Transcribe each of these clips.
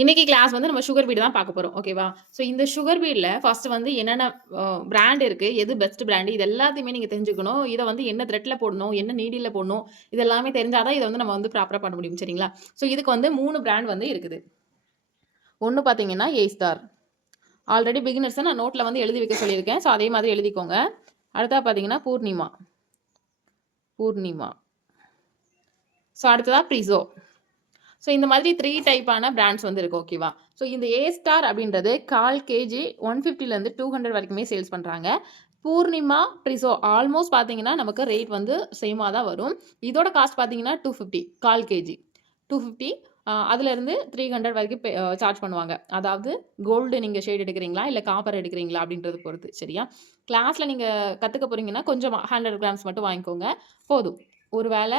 இன்னைக்கு கிளாஸ் வந்து நம்ம சுகர் பீடு தான் பார்க்க போறோம். ஓகேவா? ஸோ இந்த சுகர் பீடில் ஃபர்ஸ்ட் வந்து என்னென்ன பிராண்ட் இருக்கு, எது பெஸ்ட் பிராண்ட் இது எல்லாத்தையுமே நீங்க தெரிஞ்சுக்கணும். இதை வந்து என்ன த்ரெட்ல போடணும், என்ன நீடியில் போடணும், இது எல்லாமே தெரிஞ்சால் தான் இதை வந்து நம்ம வந்து ப்ராப்பரா பண்ண முடியும். சரிங்களா? ஸோ இதுக்கு வந்து மூணு பிராண்ட் வந்து இருக்குது. ஒன்று பார்த்தீங்கன்னா, ஏ ஸ்டார். ஆல்ரெடி பிகினர்ஸை நான் நோட்டில் வந்து எழுதி வைக்க சொல்லியிருக்கேன். ஸோ அதே மாதிரி எழுதிக்கோங்க. அடுத்தா பார்த்தீங்கன்னா, பூர்ணிமா. பூர்ணிமா. ஸோ அடுத்ததா ப்ரிசோ. ஸோ இந்த மாதிரி த்ரீ டைப்பான பிராண்ட்ஸ் வந்து இருக்குது ஓகேவா? ஸோ இந்த ஏ ஸ்டார் அப்படின்றது கால் கேஜி ஒன் ஃபிஃப்டிலேருந்து டூ ஹண்ட்ரட் வரைக்குமே சேல்ஸ் பண்ணுறாங்க பூர்ணிமா, ப்ரிசோ ஆல்மோஸ்ட் பார்த்தீங்கன்னா, நமக்கு ரேட் வந்து சேமாக தான் வரும். இதோட காஸ்ட் பார்த்தீங்கன்னா 250 1/4 கேஜி. டூ ஃபிஃப்டி அதுலேருந்து 300 வரைக்கும் சார்ஜ் பண்ணுவாங்க. அதாவது கோல்டு நீங்கள் ஷேட் எடுக்கிறீங்களா, இல்லை காப்பர் எடுக்கிறீங்களா அப்படின்றது பொறுத்து. சரியா? கிளாஸில் நீங்கள் கற்றுக்க போகிறீங்கன்னா கொஞ்சம் 100 கிராம்ஸ் மட்டும் வாங்கிக்கோங்க. போதும். ஒரு வேளை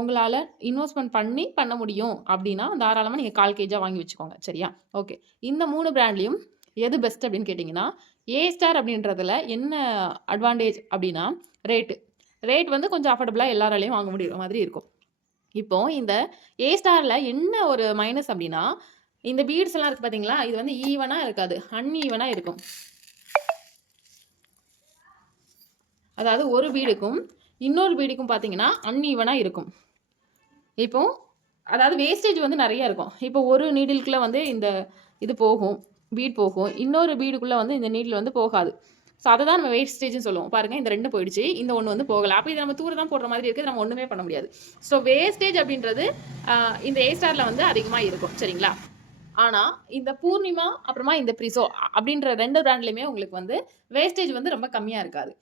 உங்களால் இன்வெஸ்ட்மெண்ட் பண்ணி பண்ண முடியும் அப்படின்னா, தாராளமாக நீங்கள் கால் கேஜாக வாங்கி வச்சுக்கோங்க. சரியா? ஓகே. இந்த மூணு பிராண்ட்லேயும் எது பெஸ்ட் அப்படின்னு கேட்டிங்கன்னா ஏ ஸ்டார் அப்படின்றதுல என்ன அட்வான்டேஜ் அப்படின்னா, ரேட்டு ரேட் வந்து கொஞ்சம் அஃபோர்டபுளாக எல்லாராலையும் வாங்க முடியிற மாதிரி இருக்கும். இப்போ இந்த ஏ ஸ்டாரில் என்ன ஒரு மைனஸ் அப்படின்னா, இந்த பீட்ஸ் எல்லாம் இருக்குது பார்த்தீங்களா, இது வந்து ஈவனாக இருக்காது. அன்ஈவனாக இருக்கும். அதாவது ஒரு பீடுக்கும், இன்னொரு பீடுக்கும் பார்த்தீங்கன்னா, அன்ஈவனா இருக்கும். இப்போ அதாவது வேஸ்டேஜ் வந்து நிறைய இருக்கும். இப்போ ஒரு நீடிலுக்குள்ளே வந்து இந்த இது போகும். பீட் போகும். இன்னொரு பீடுக்குள்ளே வந்து இந்த நீடில் வந்து போகாது. ஸோ அதை தான் நம்ம வேஸ்டேஜ்னு சொல்லுவோம். பாருங்கள் இந்த ரெண்டு போயிடுச்சு. இந்த ஒன்று வந்து போகலை அப்போ இது நம்ம தூர தான் போடுற மாதிரி இருக்குது நம்ம ஒன்றுமே பண்ண முடியாது. ஸோ வேஸ்டேஜ் அப்படின்றது இந்த ஏ ஸ்டாரில் வந்து அதிகமாக இருக்கும். சரிங்களா? ஆனால் இந்த பூர்ணிமா, அப்புறமா இந்த ப்ரிசோ அப்படின்ற 2 பிராண்ட்லயுமே உங்களுக்கு வந்து வேஸ்டேஜ் வந்து ரொம்ப கம்மியாக இருக்காது.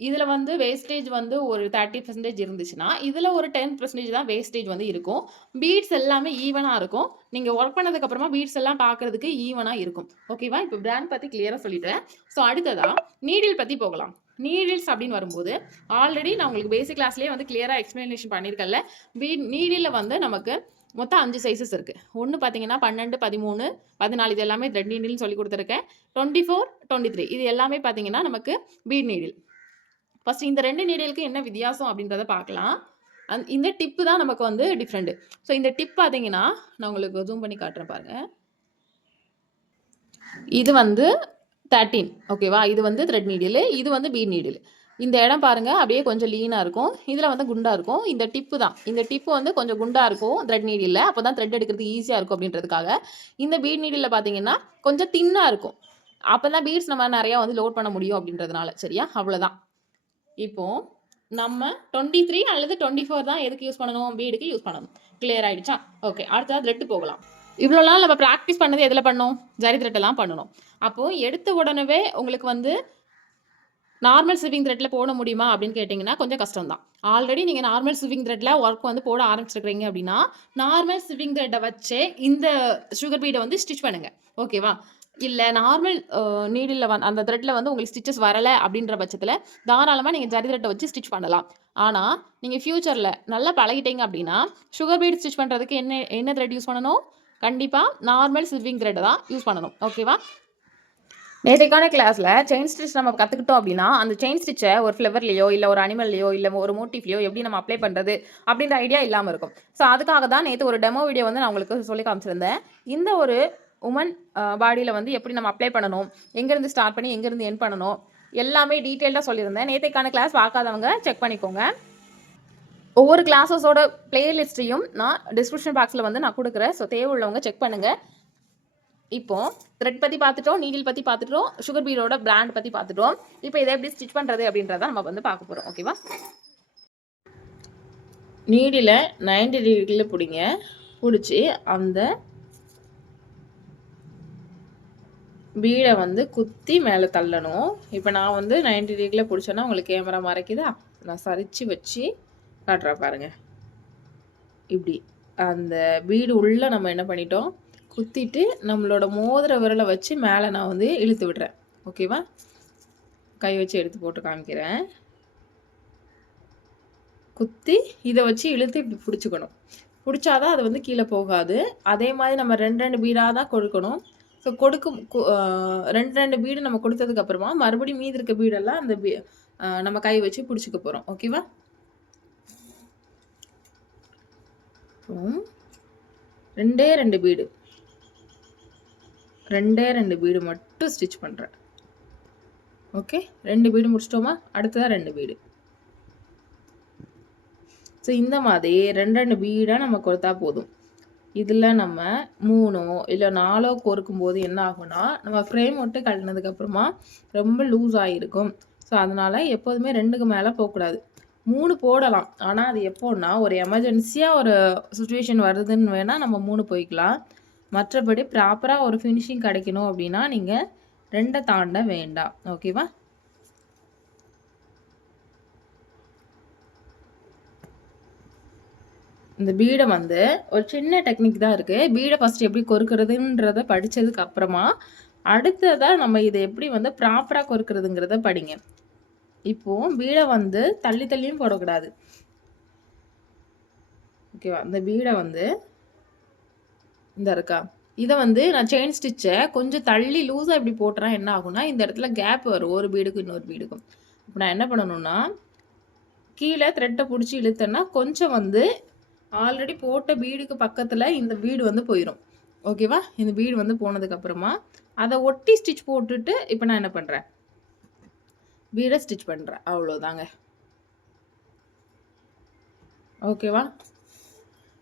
இதில் வந்து வேஸ்டேஜ் வந்து ஒரு 30% இருந்துச்சுன்னா, இதில் ஒரு 10% தான் வேஸ்டேஜ் வந்து இருக்கும். பீட்ஸ் எல்லாமே ஈவனாக இருக்கும். நீங்கள் ஒர்க் பண்ணதுக்கப்புறமா பீட்ஸ் எல்லாம் பார்க்கறதுக்கு ஈவனாக இருக்கும். ஓகேவா? இப்போ பிராண்ட் பற்றி கிளியராக சொல்லிட்டேன். ஸோ அடுத்ததாக நீடில் பற்றி போகலாம். நீடில்ஸ் அப்படின்னு வரும்போது, ஆல்ரெடி நான் உங்களுக்கு பேசிக் கிளாஸ்லேயே வந்து கிளியராக எக்ஸ்ப்ளனேஷன் பண்ணியிருக்கல பீட் நீடில் வந்து நமக்கு மொத்தம் அஞ்சு சைஸஸ் இருக்குது ஒன்று பார்த்தீங்கன்னா 12, 13, 14 இது எல்லாமே த்ரெட் நீடில்னு சொல்லிக் குடுத்துருக்கேன். 24, 23 இது எல்லாமே பார்த்தீங்கன்னா, நமக்கு பீட் நீடில். ஃபர்ஸ்ட் இந்த ரெண்டு நீடலுக்கு என்ன வித்தியாசம் அப்படின்றத பார்க்கலாம். அந் இந்த டிப்பு தான் நமக்கு வந்து டிஃப்ரெண்ட்டு ஸோ இந்த டிப் பார்த்தீங்கன்னா, நான் உங்களுக்கு ஜூம் பண்ணி காட்டுறேன் பாருங்க. இது வந்து 13 ஓகேவா? இது வந்து த்ரெட் நீடில். இது வந்து பீட் நீடில். இந்த இடம் பாருங்க அப்படியே கொஞ்சம் லீனாக இருக்கும். இதில் வந்து குண்டா இருக்கும். இந்த டிப்பு தான். இந்த டிப்பு வந்து கொஞ்சம் குண்டா இருக்கும் த்ரெட் நீடிலு அப்போ தான் த்ரெட் எடுக்கிறதுக்கு ஈஸியாக இருக்கும் அப்படின்றதுக்காக. இந்த பீட் நீடில்ல பார்த்தீங்கன்னா, கொஞ்சம் தின்னாக இருக்கும். அப்போ தான் பீட்ஸ் நம்ம நிறையா வந்து லோட் பண்ண முடியும் அப்படின்றதுனால. சரியா? அவ்வளோதான். இப்போ நம்ம 23 அல்லது 24 தான் எதுக்கு யூஸ் பண்ணணும்? பீடுக்கு யூஸ் பண்ணணும். கிளியர் ஆயிடுச்சா? ஓகே. அடுத்ததா த்ரெட் போகலாம். இவ்வளோ நாள் நம்ம ப்ராக்டிஸ் பண்ணது எதில் பண்ணோம்? ஜரி த்ரெட்டெல்லாம் பண்ணணும். அப்போ எடுத்த உடனவே உங்களுக்கு வந்து நார்மல் சிவிங் த்ரெட்டில் போட முடியுமா அப்படின்னு கேட்டிங்கன்னா கொஞ்சம் கஷ்டம் தான். ஆல்ரெடி நீங்கள் நார்மல் சிவிங் த்ரெட்டில் ஒர்க் வந்து போட ஆரம்பிச்சிருக்கிறீங்க அப்படின்னா, நார்மல் சிவிங் த்ரெட்டை வச்சே இந்த சுகர் பீடை வந்து ஸ்டிச் பண்ணுங்கள் ஓகேவா? இல்லை நார்மல் நீடில் நீடில்ல அந்த த்ரெட்டில் வந்து உங்களுக்கு ஸ்டிச்சஸ் வரலை அப்படின்ற பட்சத்தில் தாராளமாக நீங்கள் ஜரி த்ரெட்டை வச்சு ஸ்டிச் பண்ணலாம். ஆனால் நீங்கள் ஃப்யூச்சரில் நல்லா பழகிட்டீங்க அப்படின்னா, சுகர் பீட் ஸ்டிச் பண்ணுறதுக்கு என்ன என்ன த்ரெட் யூஸ் பண்ணணும்? கண்டிப்பாக நார்மல் சில்விங் த்ரெட்டை தான் யூஸ் பண்ணணும். ஓகேவா? நேற்றைக்கான கிளாஸில் செயின் ஸ்டிச் நம்ம கற்றுக்கிட்டோம் அப்படின்னா, அந்த செயின் ஸ்டிச்சை ஒரு ஃப்ளவர்லையோ இல்லை ஒரு அனிமல்லையோ இல்லை ஒரு மோட்டிஃப்லையோ எப்படி நம்ம அப்ளை பண்ணுறது அப்படின்ற ஐடியா இல்லாமல் இருக்கும். ஸோ அதுக்காக தான் நேற்று ஒரு டெமோ வீடியோ வந்து நான் உங்களுக்கு சொல்லி காமிச்சிருந்தேன். இந்த ஒரு உமன் பாடியில் uh, வந்து எப்படி நம்ம அப்ளை பண்ணணும்? எங்கேருந்து ஸ்டார்ட் பண்ணி எங்கேருந்து என் பண்ணணும்? எல்லாமே டீட்டெயில்டாக சொல்லியிருந்தேன். நேற்றைக்கான கிளாஸ் பார்க்காதவங்க செக் பண்ணிக்கோங்க. ஒவ்வொரு கிளாஸஸோட பிளேலிஸ்ட்டையும் நான் டிஸ்கிரிப்ஷன் பாக்ஸில் வந்து நான் கொடுக்குறேன் ஸோ தேவை உள்ளவங்க செக் பண்ணுங்கள் இப்போது த்ரெட் பற்றி பார்த்துட்டோம். நீடில் பற்றி பார்த்துட்டோம். சுகர் பீரோட பிராண்ட் பற்றி பார்த்துட்டோம். இப்போ இதை எப்படி ஸ்டிச் பண்ணுறது அப்படின்றத நம்ம வந்து பார்க்க போகிறோம் ஓகேவா? நீடில் நைன்டி டிகிரியில் பிடிங்க பிடிச்சி அந்த பீடை வந்து குத்தி மேலே தள்ளணும். இப்போ நான் வந்து நைன்டி டிகிரியில் பிடிச்சோன்னா உங்களுக்கு கேமரா மறைக்குதா? நான் சரித்து வச்சு காட்டுறேன் பாருங்கள் இப்படி அந்த பீடு உள்ளே நம்ம என்ன பண்ணிட்டோம்? குத்திட்டு நம்மளோட மோதிர விரலை வச்சு மேலே நான் வந்து இழுத்து விடுறேன். ஓகேவா? கை வச்சு எடுத்து போட்டு காமிக்கிறேன். குத்தி இதை வச்சு இழுத்து இப்படி பிடிச்சிக்கணும் பிடிச்சாதான் அது வந்து கீழே போகாது. அதே மாதிரி நம்ம ரெண்டு ரெண்டு பீடாக தான் கொடுக்கணும். ஸோ கொடுக்கும் கு அ 2, 2 பீடு நம்ம கொடுத்ததுக்கு அப்புறமா, மறுபடியும் மீதி இருக்க பீடெல்லாம் அந்த பீ நம்ம கை வச்சு பிடிச்சிக்க போகிறோம் ஓகேவா? அப்புறம் 2டே 2 பீடு. ரெண்டே ரெண்டு பீடு மட்டும் ஸ்டிச் பண்ணுறேன் ஓகே ரெண்டு பீடு முடிச்சிட்டோமா? அடுத்ததான் ரெண்டு பீடு. ஸோ இந்த மாதிரி ரெண்டு ரெண்டு பீடாக நம்ம கொடுத்தா போதும். இதில் நம்ம மூணோ இல்லை நாலோ கோர்க்கும் போது என்ன ஆகும்னா நம்ம ஃப்ரேம் விட்டு கட்டினதுக்கப்புறமா ரொம்ப லூஸ் ஆகிருக்கும் ஸோ அதனால் எப்போதுமே ரெண்டுக்கு மேலே போகக்கூடாது. மூணு போடலாம். ஆனால் அது எப்போன்னா ஒரு எமர்ஜென்சியாக ஒரு சுச்சுவேஷன் வருதுன்னு வேணால் நம்ம மூணு போய்க்கலாம். மற்றபடி ப்ராப்பராக ஒரு ஃபினிஷிங் கிடைக்கணும் அப்படின்னா நீங்கள் ரெண்டை தாண்ட வேண்டாம். ஓகேவா இந்த பீடை வந்து ஒரு சின்ன டெக்னிக் தான் இருக்குது பீடை ஃபஸ்ட் எப்படி கொறுக்கிறதுன்றத படித்ததுக்கு அப்புறமா அடுத்ததாக நம்ம இதை எப்படி வந்து ப்ராப்பராக கொறுக்கிறதுங்கிறத படிங்க. இப்போது பீடை வந்து தள்ளி தள்ளியும் போடக்கூடாது. ஓகேவா இந்த பீடை வந்து இந்த இருக்கா? இதை வந்து நான் செயின் ஸ்டிச்சை கொஞ்சம் தள்ளி லூஸாக இப்படி போட்டுறேன். என்ன ஆகும்னா இந்த இடத்துல கேப் வரும். ஒரு பீடுக்கும் இன்னொரு பீடுக்கும். இப்போ நான் என்ன பண்ணணும்னா கீழே த்ரெட்டை பிடிச்சி இழுத்தேன்னா கொஞ்சம் வந்து ஆல்ரெடி போட்ட பீடுக்கு பக்கத்தில் இந்த பீடு வந்து போயிடும் ஓகேவா இந்த பீடு வந்து போனதுக்கப்புறமா அதை ஒட்டி ஸ்டிச் போட்டுட்டு இப்போ நான் என்ன பண்ணுறேன் பீடை ஸ்டிச் பண்ணுறேன் அவ்வளோதாங்க ஓகேவா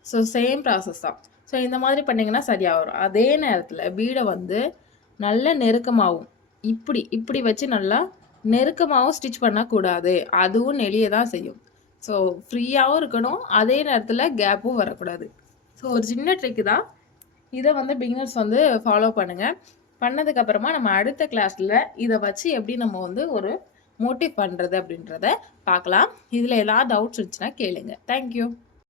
ஸோ சேம் ப்ராசஸ் தான். ஸோ இந்த மாதிரி பண்ணிங்கன்னா சரியாக வரும் அதே நேரத்தில் பீடை வந்து நல்ல நெருக்கமாகவும் இப்படி இப்படி வச்சு நல்லா நெருக்கமாகவும் ஸ்டிச் பண்ணக்கூடாது. அதுவும் நெளிய தான் செய்யும். ஸோ ஃப்ரீயாகவும் இருக்கணும். அதே நேரத்தில் கேப்பும் வரக்கூடாது. ஸோ ஒரு சின்ன ட்ரிக்கு தான். இதை வந்து பிகினர்ஸ் வந்து ஃபாலோ பண்ணுங்கள் பண்ணதுக்கப்புறமா நம்ம அடுத்த கிளாஸில் இதை வச்சு எப்படி நம்ம வந்து ஒரு மோட்டிவ் பண்ணுறது அப்படின்றத பார்க்கலாம். இதில் ஏதாவது டவுட்ஸ் இருந்துச்சுன்னா கேளுங்க. தேங்க்யூ